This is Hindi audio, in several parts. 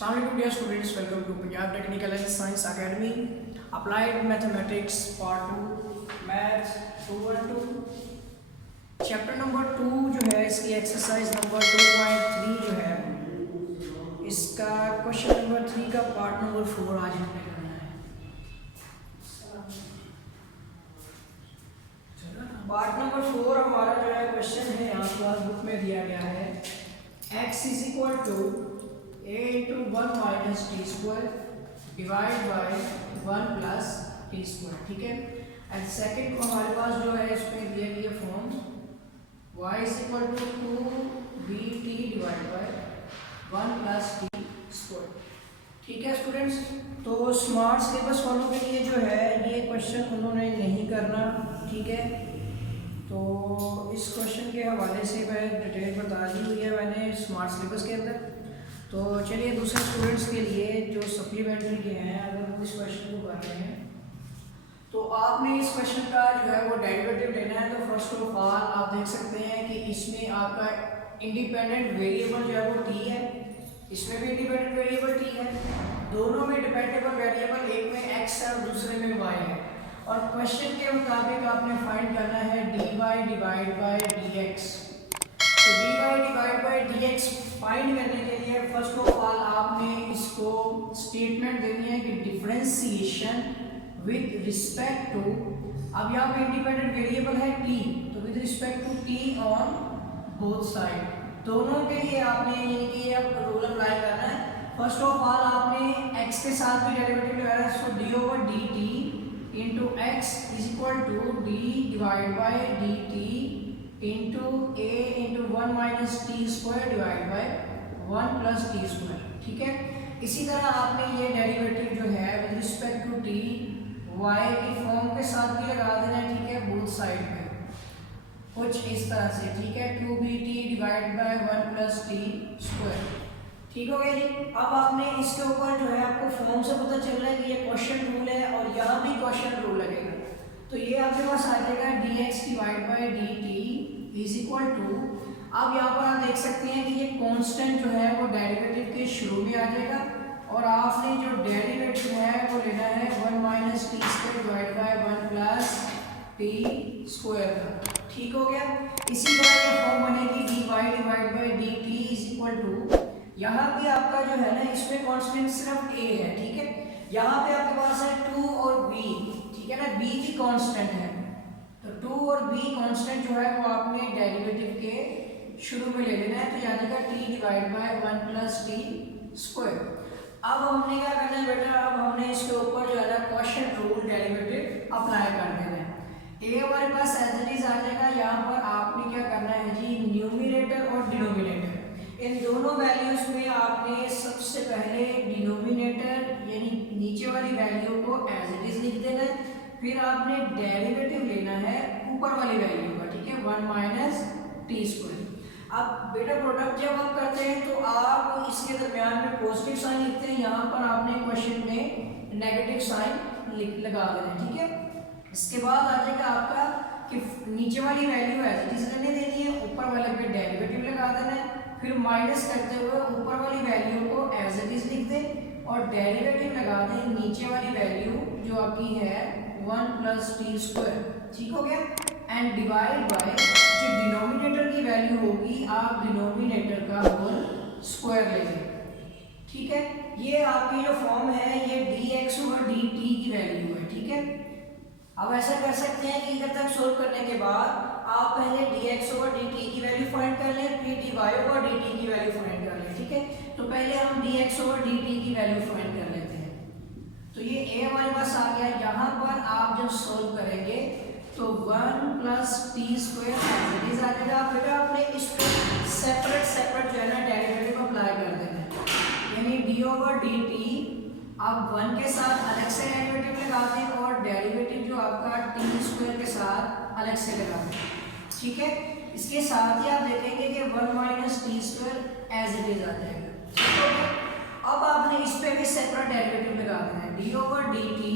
Assalamualaikum dear students, welcome to Punjab Technical and Science Academy Applied Mathematics Part 2 Maths 212 chapter number 2 जो है इसकी एक्सरसाइज नंबर 2.3 जो है इसका क्वेश्चन नंबर 3 का पार्ट नंबर 4 आज हमने करना है। पार्ट नंबर 4 हमारा जो है क्वेश्चन है यहाँ क्लास बुक में दिया गया है x is equal to a into 1 minus t square divided by 1 plus t square, ठीक है। एंड सेकंड को हमारे पास जो है इसमें दिया गया form y is equal to 2bt divided by 1 plus t square, ठीक है स्टूडेंट्स। तो स्मार्ट सिलेबस फॉलो के लिए जो है ये क्वेश्चन उन्होंने नहीं करना, ठीक है। तो इस क्वेश्चन के हवाले से मैं डिटेल बता दी हुई है मैंने स्मार्ट सिलेबस के अंदर। तो चलिए दूसरे स्टूडेंट्स के लिए जो सप्लीमेंट्री के हैं अगर वो इस क्वेश्चन को कर रहे हैं तो आपने इस क्वेश्चन का जो है वो डेरिवेटिव लेना है। तो फर्स्ट ऑफ ऑल आप देख सकते हैं कि इसमें आपका इंडिपेंडेंट वेरिएबल जो है वो t है, इसमें भी इंडिपेंडेंट वेरिएबल t है, दोनों में डिपेंडेबल वेरिएबल एक में x है और दूसरे में y है। और क्वेश्चन के मुताबिक आपने फाइंड करना है dy डिवाइड बाय dx। तो dy divide by dx find करने के लिए फर्स्ट ऑफ ऑल आपने इसको स्टेटमेंट देनी है कि डिफरेंशिएशन विद रिस्पेक्ट टू, अब यहाँ पे इंडिपेंडेंट वेरिएबल है t, तो with respect to t on both side, दोनों के लिए आपने यानी कि अब रूल अप्लाई करना है। फर्स्ट ऑफ ऑल आपने x के साथ भी डेरिवेटिव लगाना है, so d over dt into x is equal to d divide by dt into a into 1 minus T square divide by 1 plus T square, ठीक है। इसी तरह आपने ये डेरिवेटिव जो है with respect to t y की फॉर्म के साथ भी लगा देना है, ठीक है, बोथ साइड पे कुछ इस तरह से, ठीक है, 2bt divide by 1 plus T square, ठीक हो गया जी। अब आपने इसके ऊपर जो है आपको फॉर्म से पता चल रहा है कि ये क्वेश्चन रूल है और यहाँ भी क्वेश्चन रूल लगेगा। तो ये आपके पास आ जाएगा dx divide by dt is equal to, अब यहाँ पर आप देख सकते हैं कि ये कांस्टेंट जो है वो डेरिवेटिव के शुरू में आ जाएगा और आपने जो डेरिवेटिव है वो लेना है 1 minus T square divide by 1 plus T square का, ठीक हो गया। इसी तरह ये फॉर्म बनेगी dy divide by dt is equal to, यहाँ पे आपका जो है ना इसमें कांस्टेंट सिर्फ a है, ठीक है। यहाँ पे आपके पास है 2 और b, ठीक है ना, b भी कांस्टेंट है, तो 2 और b कांस्टेंट जो है वो आपने डेरिवेटिव के शुरू में ले लेना है, तो यानी का t divide by 1 plus T square. अब हमने क्या करना है बेटा, अब हमने इसके ऊपर जो है ना क्वेश्चन रूल डेरिवेटिव अप्लाई कर देना है। a हमारे पास एज इट इज आ जाएगा, यहाँ पर आपने क्या करना है जी, न्यूमिनेटर और डिनोमिनेटर इन दोनों वैल्यूज में आपने सबसे पहले डिनोमिनेटर यानी नीचे वाली वैल्यू को एज इट इज लिख देना है, फिर आपने डेरिवेटिव लेना है ऊपर वाली वैल्यू का, ठीक है, 1 माइनस टी स्क्वायर। अब बेटा प्रोडक्ट जब आप करते हैं तो आप इसके दरमियान में पॉजिटिव साइन लिखते हैं, यहाँ पर आपने क्वेश्चन में नेगेटिव साइन लगा देना है, ठीक है। इसके बाद आ जाएगा आपका कि नीचे वाली वैल्यू एज इट इज रहने देनी है, ऊपर वाले पे डेरिवेटिव लगा देना है, फिर माइनस करते हुए ऊपर वाली वैल्यू को एज इट इज लिख दें और डेरिवेटिव लगा दें नीचे वाली वैल्यू जो आपकी है 1 प्लस टी स्क्वायर, ठीक हो गया। एंड डिवाइड बाय जो डिनोमिनेटर की वैल्यू होगी आप डिनोमिनेटर का होल स्क्वायर लेंगे, ठीक है। ये आपकी जो फॉर्म है ये dx ओवर dt की वैल्यू है, ठीक है। अब ऐसा कर सकते हैं कि इधर तक सोल्व करने के बाद आप पहले dx ओवर dt की वैल्यू फाइंड कर लें, फिर dy ओवर dt की वैल्यू फाइंड कर लें, ठीक है। तो पहले हम dx ओवर dt की वैल्यू फाइंड कर लेते हैं। तो ये a हमारे पास आ गया, यहाँ पर आप जब सोल्व करेंगे तो 1 plus T square as it is आ जाएगा। फिर आपने इस पर सेपरेट जो है ना डेरिवेटिव अप्लाई कर देना है, यानी d ओवर dt आप 1 के साथ अलग से डेरिवेटिव लगा दें और डेरिवेटिव जो आपका टी स्क्वायर के साथ अलग से लगा दें, ठीक है। इसके साथ ही आप देखेंगे कि 1 minus T square as it is आ जाएगा, ठीक है। अब आपने इस पे भी सेपरेट डेरिवेटिव लगा देना है, D over d T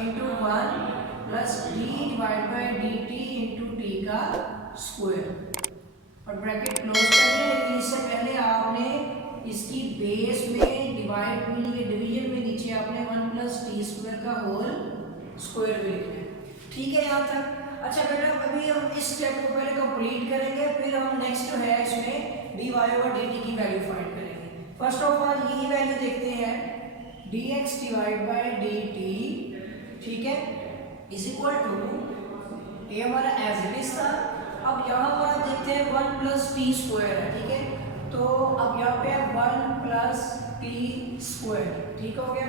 into 1 plus D divide by D T into T का स्क्वायर और ब्रैकेट क्लोज कर दिया। लेकिन इससे पहले आपने इसकी बेस में डिवाइड में ये डिवीजन में नीचे आपने 1 प्लस टी स्क्वायर का होल स्क्वायर भी लिखना है। ठीक है यहाँ तक। अच्छा बेटा अभी हम इस स्टेप को पहले कंप्लीट करेंगे, फिर हम नेक्स्ट जो है इसमें d y over d t की वैल्यू फाइंड करेंगे। फर्स्ट ऑफ ऑल ये वैल्यू देखते हैं d x divide by d t, ठीक है, इज इक्वल टू ये हमारा एज इट इज था। अब यहाँ पर आप देखते हैं 1 प्लस टी स्क्वायर है, ठीक है, तो अब यहाँ पे 1 प्लस टी स्क्वायर, ठीक हो गया।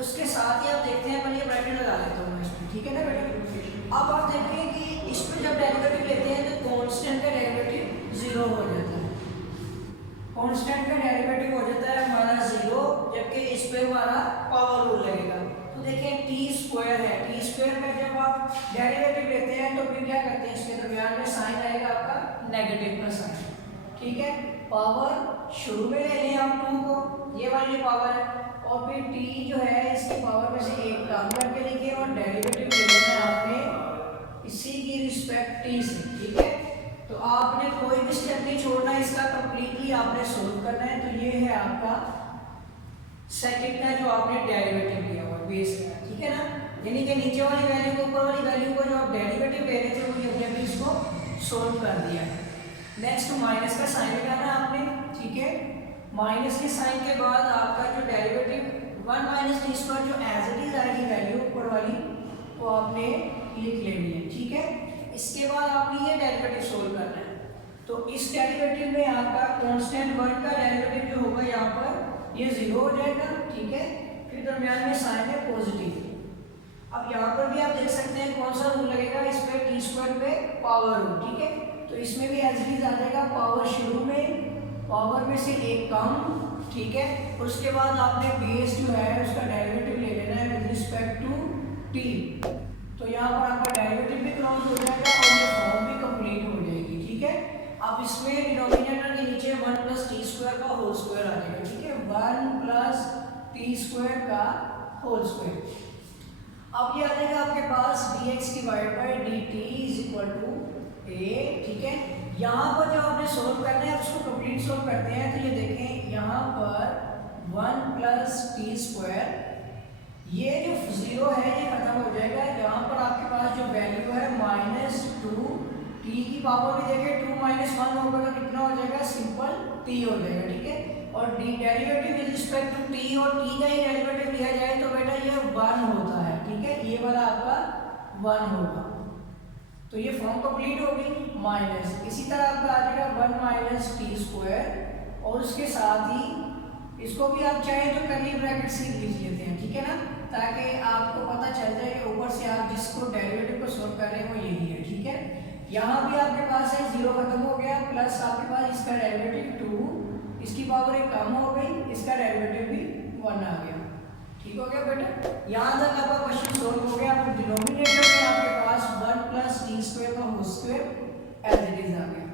उसके साथ ही आप देखते हैं, पहले ब्रैकेट लगा लेता हूँ इसमें, ठीक है ना बेटा। अब आप देखेंगे कि इसमें जब डेरिवेटिव लेते हैं तो कांस्टेंट का डेरिवेटिव 0 हो जाता है। कांस्टेंट का डेरिवेटिव हो जाता है हमारा 0, जबकि इस पे हमारा पावर रूल लगेगा। तो देखिए टी स्क्वायर है, टी स्क्वायर का जब आप डेरिवेटिव लेते हैं तो फिर क्या करते हैं, इसके दरमियान में साइन आएगा आपका नेगेटिव का साइन, ठीक है। पावर शुरू में ले लें हम 2 को, ये वाली पावर है, और फिर t जो है इसकी पावर में से 1 कम करके लिखे और डेरिवेटिव ले लेना है आपने इसी की रिस्पेक्ट t से, ठीक है। तो आपने कोई भी स्टेप नहीं छोड़ना, इसका कंप्लीटली आपने सोल्व करना है। तो ये है आपका सेकंड का जो आपने डेरिवेटिव लिया हुआ बेस का, ठीक है ना। यानी कि नीचे वाली वैल्यू को ऊपर वाली वैल्यू को जो आप डेरिवेटिव ले रहे थे वो हमने भी इसको सोल्व कर दिया है। नेक्स्ट माइनस का साइन लगाना आपने, ठीक है। माइनस के साइन के बाद आपका जो डेरिवेटिव 1 माइनस टी स्क्वायर जो एज इट इज आएगी वैल्यू ऊपर वाली वो आपने लिख लेनी है, ठीक है। इसके बाद आपने ये डेरिवेटिव सोल्व करना है। तो इस डेरिवेटिव में आपका कांस्टेंट 1 का डेरिवेटिव जो होगा यहाँ पर ये 0 हो जाएगा, ठीक है। फिर दरमियान में साइन है पॉजिटिव। अब यहाँ पर भी आप देख सकते हैं कौन सा रूल लगेगा, इस पे टी स्क्वायर पे पावर रूल, ठीक है। तो इसमें भी एज इट इज आ जाएगा, पावर शुरू में पावर में से 1 कम, ठीक है। उसके बाद आपने बेस जो है उसका डेरिवेटिव ले लेना है विद रिस्पेक्ट टू t। तो यहाँ पर आपका डेरिवेटिव भी क्लोज हो जाएगा और ये फॉर्म भी कंप्लीट हो जाएगी, ठीक है। अब इसमें डिनोमिनेटर के नीचे 1 प्लस टी स्क्वायर का होल स्क्वायर आ जाएगा, ठीक है, 1 प्लस टी स्क्वायर का होल स्क्वायर। अब ये आ जाएगा आपके पास dx divide by dt is equal to a, ठीक है। यहाँ पर जो आपने सोल्व करना है उसको कंप्लीट सोल्व करते हैं। तो ये देखें यहाँ पर 1 प्लस टी स्क्वायर, ये जो 0 है ये खत्म हो जाएगा। यहाँ पर आपके पास जो वैल्यू है -2 टी की पावर भी देखें 2 माइनस 1 होगा तो कितना हो जाएगा, सिंपल t हो जाएगा, ठीक है। और d derivative with respect to t और t का ही डेरिवेटिव लिया जाए तो बेटा ये 1 होता है, ठीक है। ये वाला आपका 1 होगा। तो ये फॉर्म कंप्लीट होगी माइनस, इसी तरह आपका आ जाएगा 1 माइनस टी स्क्वायर, और उसके साथ ही इसको भी आप चाहें तो कर्ली ब्रैकेट से लिख लेते हैं, ठीक है ना, ताकि आपको पता चल जाए कि ऊपर से आप जिसको डेरिवेटिव को सोल्व कर रहे हैं वो यही है, ठीक है। यहाँ भी आपके पास है 0 खत्म हो गया, प्लस आपके पास इसका डेरिवेटिव 2, इसकी पावर 1 कम हो गई, इसका डेरिवेटिव भी 1 आ गया, ठीक हो गया बेटा। यहाँ तक आपका क्वेश्चन सोल्व हो गया। अब डिनोमिनेटर में आपके पास 1 प्लस टी स्क्वायर का whole square as it is आ गया।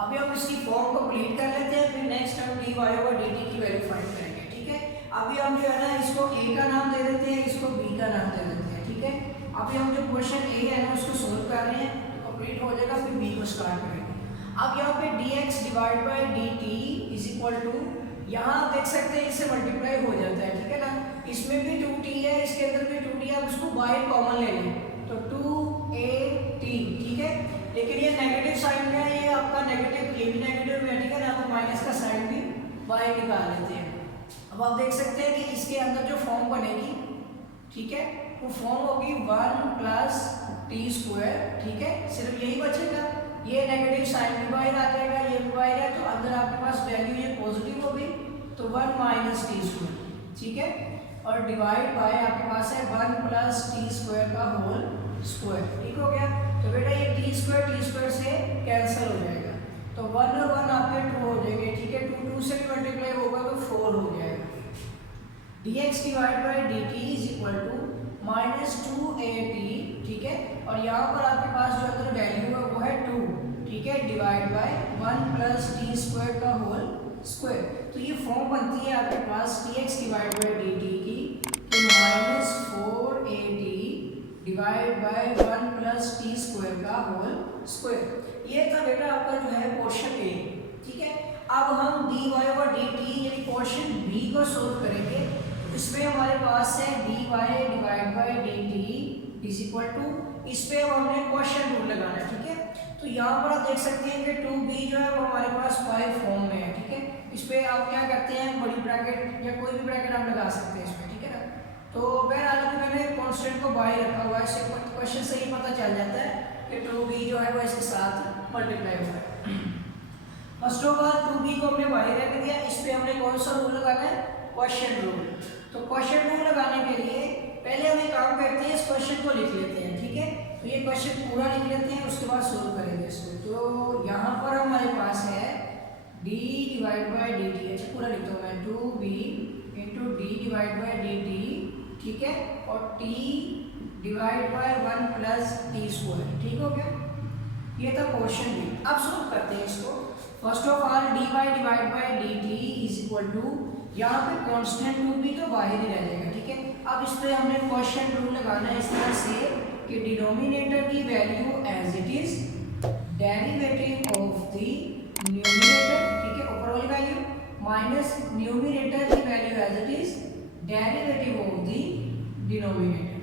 अभी हम इसकी फॉर्म कंप्लीट कर लेते हैं, फिर नेक्स्ट हम d y over d t की वैल्यू फाइंड करेंगे, ठीक है। अभी हम जो है ना इसको a का नाम दे देते हैं, इसको b का नाम दे देते हैं, ठीक है। अभी हम जो क्वेश्चन a है ना उसको सोल्व कर रहे हैं, तो कंप्लीट हो जाएगा, फिर b को स्टार्ट करेंगे। अब यहाँ पे dx divide by dt is equal to, यहाँ आप देख सकते हैं इससे मल्टीप्लाई हो जाता है, ठीक है ना। इसमें भी 2t है, इसके अंदर भी 2t है, आप इसको बाय कॉमन ले लें तो 2at, ठीक है। लेकिन ये नेगेटिव साइन में है, ये आपका नेगेटिव, ये भी नेगेटिव में, ठीक है ना। तो माइनस का साइन भी बाय निकाल लेते हैं। अब आप देख सकते हैं कि इसके अंदर जो फॉर्म बनेगी, ठीक है, वो फॉर्म होगी 1 प्लस टी स्क्वायर, ठीक है। सिर्फ यही बचेगा, ये नेगेटिव साइन भी बाहर आ जाएगा, ये भी बाहर है, तो अंदर आपके पास वैल्यू ये पॉजिटिव हो गई, तो 1 माइनस टी स्क्वायर, ठीक है। और डिवाइड बाय आपके पास है 1 प्लस टी स्क्वायर का होल स्क्वायर, ठीक हो गया। तो बेटा ये टी स्क्वायर से कैंसिल हो जाएगा, तो 1 और 1 आपके 2 हो जाएंगे, ठीक है। 2 से भी मल्टीप्लाई होगा तो 4 हो जाएगा। dx divide by dt is equal to -2at, ठीक है। और यहाँ पर आपके पास जो अंदर वैल्यू है वो है 2, ठीक है, divide by 1 plus T square का होल स्क्वायर। तो ये फॉर्म बनती है आपके पास dx डिवाइड बाई dt की, तो -4at divide by 1 plus T square का होल स्क्वायर। ये था बेटा आपका जो है पोर्शन ए, ठीक है। अब हम dy ओवर dt यानी पोर्शन बी बी को सोल्व करेंगे तो इसमें हमारे पास है dy divide by dt is equal to, इस पे अब हमने क्वेश्चन रूल लगाना है, ठीक है। तो यहाँ पर आप देख सकते हैं कि 2b जो है वो हमारे पास पाई फॉर्म में है, ठीक है। इस पे आप क्या करते हैं, बड़ी ब्रैकेट या कोई भी ब्रैकेट आप लगा सकते हैं इसमें, ठीक है ना। तो बहरहाल अभी मैंने कांस्टेंट को बाई रखा हुआ है, इससे क्वेश्चन से ही पता चल जाता है कि 2b जो है वो इसके साथ मल्टीप्लाई होगा। फर्स्ट ऑफ ऑल 2b को हमने बाई रख दिया, इस पे हमने कौन सा रूल लगाना है, क्वेश्चन रूल। तो क्वेश्चन रूल लगाने के लिए पहले हम एक काम करते हैं, इस क्वेश्चन को लिख लेते हैं, ठीक है। तो ये क्वेश्चन पूरा लिख लेते हैं, उसके बाद सोल्व करेंगे इसको। तो यहाँ पर हमारे पास है d divide by d T, अच्छा पूरा लिखता हूँ मैं, 2b into D divide by d t, ठीक है, और t divide by 1 plus T square, ठीक हो गया। ये था क्वेश्चन भी। अब सोल्व करते हैं इसको। First of all dy divide by d t is equal to, यहाँ पे कांस्टेंट 2b तो बाहर ही रह जाएगा, ठीक है। अब इस पे हमने क्वेश्चन रूल लगाना है इस तरह से कि डिनोमिनेटर की value as it is, derivative of the numerator, ठीक है, ऊपर वाली वैल्यू माइनस न्यूमरेटर की value as it is, derivative of the denominator,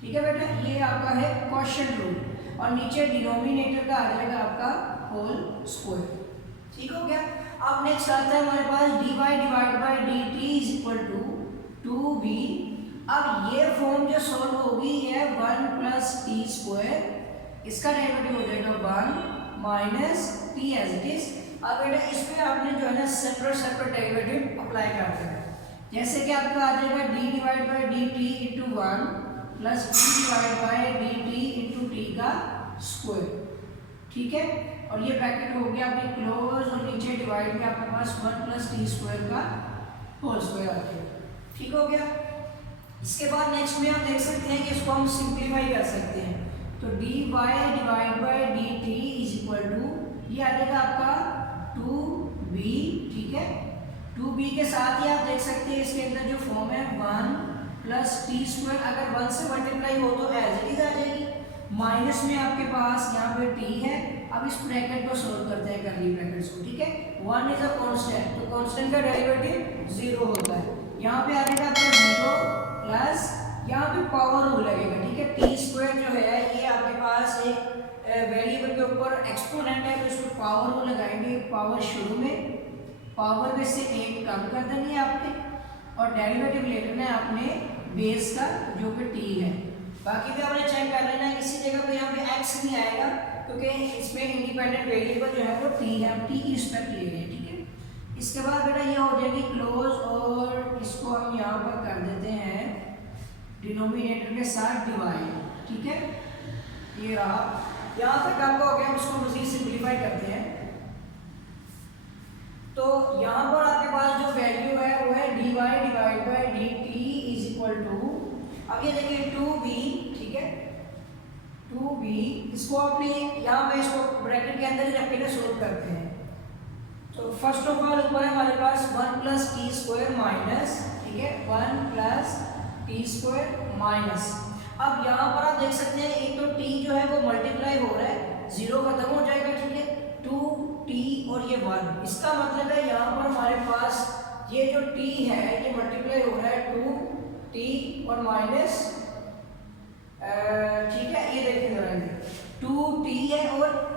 ठीक है बेटा। ये आपका है क्वेश्चन रूल, और नीचे डिनोमिनेटर का आ जाएगा आपका होल स्क्वायर, ठीक हो गया। अब नेक्स्ट आता है हमारे पास dy divide by d t is equal to 2b। अब ये फॉर्म जो सॉल्व होगी ये 1 प्लस टी स्क्वायर, इसका डेरिवेटिव हो जाएगा 1 minus t as it is. अब बेटा इस पे आपने जो है ना सेपरेट डेरिवेटिव अप्लाई कर देना, जैसे कि आपका आ जाएगा d divide by d T into 1 plus d divide by d T into T का स्क्वायर, ठीक है। और ये ब्रैकेट हो गया आपके क्लोज, और नीचे डिवाइड में आपके पास 1 प्लस टी स्क्वायर का होल स्क्वायर आ गया, ठीक हो गया। इसके बाद नेक्स्ट में आप देख सकते हैं कि इसको हम सिंप्लीफाई कर सकते हैं। तो dy divide by d t is equal to, ये आ जाएगा आपका 2b, ठीक है। 2b के साथ ही आप देख सकते हैं इसके अंदर जो फॉर्म है 1 प्लस टी स्क्वायर, अगर 1 से मल्टीप्लाई हो तो एज इट इज आ जाएगी, माइनस में आपके पास यहाँ पे t है। अब इस ब्रैकेट को सोल्व करते हैं, करली ब्रैकेट्स को, ठीक है। 1 इज अ कांस्टेंट, तो कांस्टेंट का डेरिवेटिव 0 होता है। यहाँ पे आ जाएगा आपका 0 प्लस, यहाँ पे पावर रूल लगेगा, ठीक है। टी स्क्वायर जो है ये आपके पास एक वेरिएबल के ऊपर एक्सपोनेंट है, तो इसको पावर रूल लगाएंगे। पावर शुरू में, पावर में से 1 कम कर देनी है आपने, और डेरिवेटिव ले लेना है आपने बेस का जो कि t है। बाकी भी आपने चेक कर लेना है, किसी जगह पे यहाँ पे x नहीं आएगा क्योंकि इसमें इंडिपेंडेंट वेरिएबल जो है वो t है, हम t की रिस्पेक्ट ले रहे हैं, ठीक है। इसके बाद बेटा ये हो जाएगी क्लोज, और इसको हम यहाँ पर कर देते हैं डिनोमिनेटर के साथ डिवाइड, ठीक है। ये रहा, यहाँ तक आपका हो गया। हम इसको मजीद सिंप्लीफाई करते हैं। तो यहाँ पर आपके पास जो वैल्यू है वो है dy divide by d t is equal to, अब ये देखिए 2b, ठीक है, 2b, इसको आपने यहाँ पे इसको ब्रैकेट के अंदर ही रख के सोल्व करते हैं। तो फर्स्ट ऑफ ऑल ऊपर हमारे पास 1 प्लस टी स्क्वायर माइनस, ठीक है, 1 प्लस टी स्क्वायर माइनस। अब यहाँ पर आप देख सकते हैं एक तो t जो है वो मल्टीप्लाई हो रहा है, 0 खत्म हो जाएगा, ठीक है, 2t और ये 1, इसका मतलब है यहाँ पर हमारे पास ये जो t है ये मल्टीप्लाई हो रहा है 2t और माइनस, ठीक है। ये देखिए जरा, 2t है और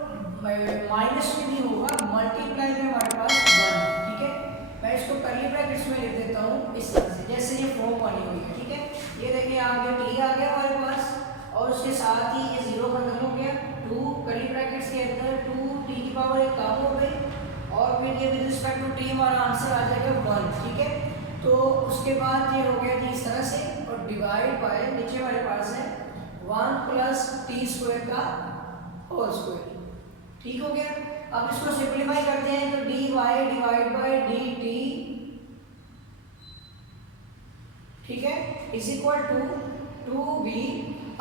माइनस में नहीं होगा, मल्टीप्लाई में हमारे पास 1, ठीक है। मैं इसको कर्ली ब्रैकेट्स में लिख देता हूँ इस तरह से, जैसे ये फॉर्म बनी हुई है, ठीक है। ये देखिए आ गया t आ गया हमारे पास, और उसके साथ ही ये 0 खत्म हो गया, 2 कर्ली ब्रैकेट्स के अंदर 2t की पावर 1 कम हो गई, और फिर ये विद रिस्पेक्ट टू t हमारा आंसर आ जाएगा 1, ठीक है। तो उसके बाद ये हो गया जी इस तरह से, और डिवाइड बाय नीचे हमारे पास है 1 प्लस टी स्क्वायर का होल स्क्वायर, ठीक हो गया। अब इसको सिंप्लीफाई करते हैं, तो dy डिवाइड बाय dt, ठीक है, इज इक्वल टू 2b।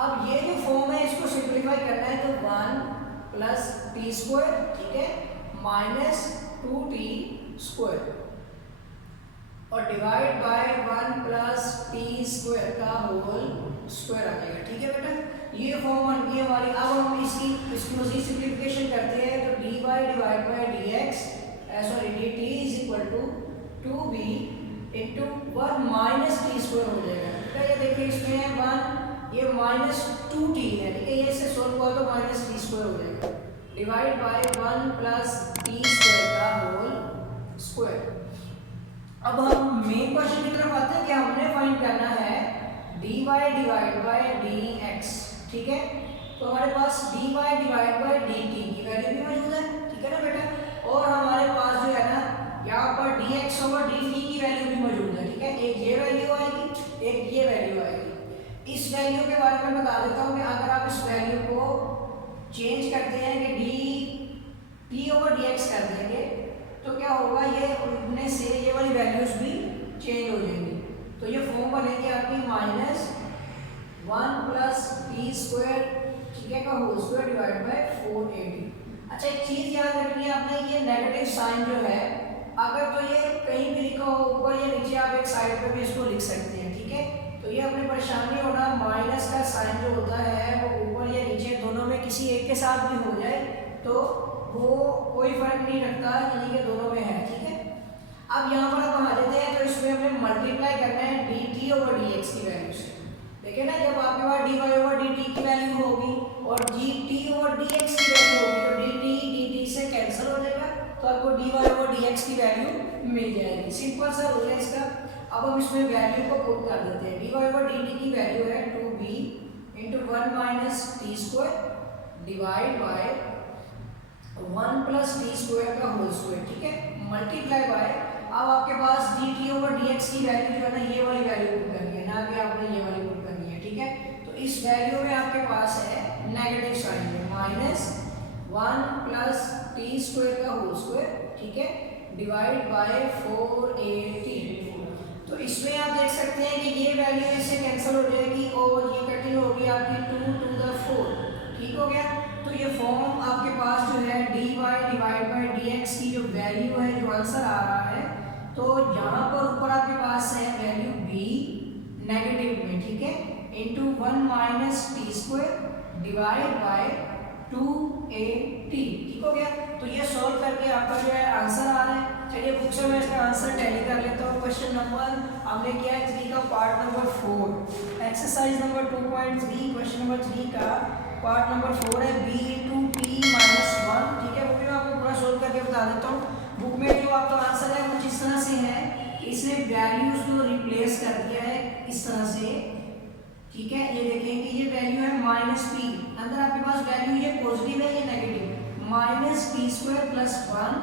अब ये जो फॉर्म है इसको सिंप्लीफाई करना है, तो 1 प्लस टी स्क्वायर, ठीक है, माइनस 2t स्क्वायर, और divide by 1 plus T square का होल स्क्वायर आ जाएगा, ठीक है बेटा। ये फॉर्म बन गई हमारी। अब हम इसकी मजीद सिंप्लीफिकेशन करते हैं, तो dy divide by dx, sorry dt is equal to 2b into 1 minus T square हो जाएगा। ठीक है, ये देखिए इसमें है 1, ये माइनस 2t है। ठीक है, ये इससे सोल्व हुआ तो माइनस टी स्क्वायर हो जाएगा, divide by 1 plus T square का होल स्क्वायर। अब हम मेन क्वेश्चन की तरफ आते हैं कि हमने फाइंड करना है dy डिवाइड बाय dx। ठीक है, तो हमारे पास dy डिवाइड बाय dt की वैल्यू भी मौजूद है। ठीक है ना बेटा, और हमारे पास जो है ना यहाँ पर dx ओवर dt की वैल्यू भी मौजूद है। ठीक है, एक ये वैल्यू आएगी, एक ये वैल्यू आएगी। इस वैल्यू के बारे में बता देता हूँ कि अगर आप इस वैल्यू को चेंज करते हैं कि dt ओवर dx कर देंगे तो क्या होगा, ये उनमें से ये वाली वैल्यूज भी चेंज हो जाएंगी। तो ये फॉर्म बनेगी आपकी माइनस 1 प्लस टी स्क्वायर, ठीक है, का होल स्क्वायर डिवाइड बाय 480। अच्छा, एक चीज याद रखनी है आपने, ये नेगेटिव साइन जो है अगर तो ये कहीं भी लिखा हो ऊपर या नीचे, आप एक साइड पे भी इसको लिख सकते हैं। ठीक है, तो ये अपनी परेशानी होना, माइनस का साइन जो होता है वो ऊपर या नीचे दोनों में किसी एक के साथ भी हो जाए तो वो कोई फर्क नहीं रखता, यानी कि दोनों में है। ठीक है, अब यहाँ पर हम आ जाते हैं, तो इसमें हमें मल्टीप्लाई करना है dt ओवर dx की वैल्यू से। देखिए ना, जब आपके पास dy ओवर dt की वैल्यू होगी और dt ओवर dx की वैल्यू होगी तो dt से कैंसिल हो जाएगा, तो आपको dy ओवर dx की वैल्यू मिल जाएगी। सिंपल सा रूल है इसका। अब हम इसमें वैल्यू को पुट कर देते हैं। dy ओवर dt की वैल्यू है 2b into 1 minus T square divide by 1 plus T square का होल स्क्वायर। ठीक है, मल्टीप्लाई बाय, अब आपके पास dt ओवर dx की वैल्यू जो है ना, ये वाली वैल्यू पुट करनी है, ना कि आपने ये वाली पुट करनी है। ठीक है, तो इस वैल्यू में आपके पास है नेगेटिव साइन है, माइनस 1 प्लस टी स्क्वायर का होल स्क्वायर। ठीक है, डिवाइड बाय 480। तो इसमें आप देख सकते हैं कि ये वैल्यू इससे कैंसिल हो जाएगी और ये कटिंग होगी आपकी 2 टू द 4। ठीक हो गया, तो ये फॉर्म आपके पास जो है dy डिवाइड बाय dx की जो वैल्यू है, जो आंसर आ रहा है, तो यहाँ पर ऊपर आपके पास है वैल्यू b नेगेटिव में। ठीक है, into 1 minus T square divide bye 280। ठीक हो गया, तो ये सॉल्व करके आपका जो है आंसर आ रहा है। चलिए बुक से मैं इसका आंसर टैली कर लेता हूँ। क्वेश्चन नंबर हमने किया है 3 का part number 4, exercise number 2.3, question number 3 का पार्ट नंबर 4 है b इंटू p माइनस 1। ठीक है, वो भी मैं आपको पूरा सोल्व करके बता देता हूँ। बुक में जो आपका आंसर है कुछ इस तरह से है, इसने वैल्यूज को रिप्लेस कर दिया है इस तरह से। ठीक है, ये देखें कि ये वैल्यू है माइनस p, अंदर आपके पास वैल्यू ये पॉजिटिव है ये negative, minus T square plus 1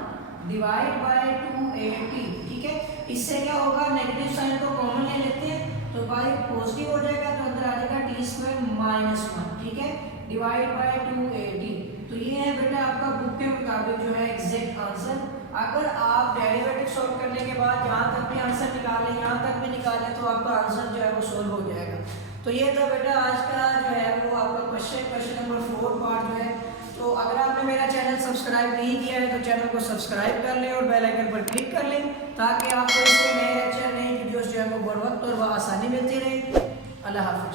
divide by 280। ठीक है, इससे क्या होगा, नेगेटिव साइन को कॉमन ले लेते हैं तो बाई पॉजिटिव हो जाएगा, तो अंदर आ जाएगा टी स्क्वायर माइनस 1। ठीक है, डिवाइड बाय 280। तो ये है बेटा आपका बुक के मुताबिक जो है एग्जैक्ट आंसर। अगर आप डेरिवेटिव सॉल्व करने के बाद यहाँ तक भी आंसर निकालें, यहाँ तक भी निकालें, तो आपका आंसर जो है वो सॉल्व हो जाएगा। तो ये था बेटा आज का जो है वो आपका क्वेश्चन नंबर 4 पार्ट जो है। तो अगर आपने मेरा चैनल सब्सक्राइब नहीं किया है तो चैनल को सब्सक्राइब कर लें और बेल आइकन पर क्लिक कर लें, ताकि आपको इसके नए लेक्चर, नई वीडियोस जो है वो बर वक्त और आसानी मिलती रहे। अल्लाह हाफिज़।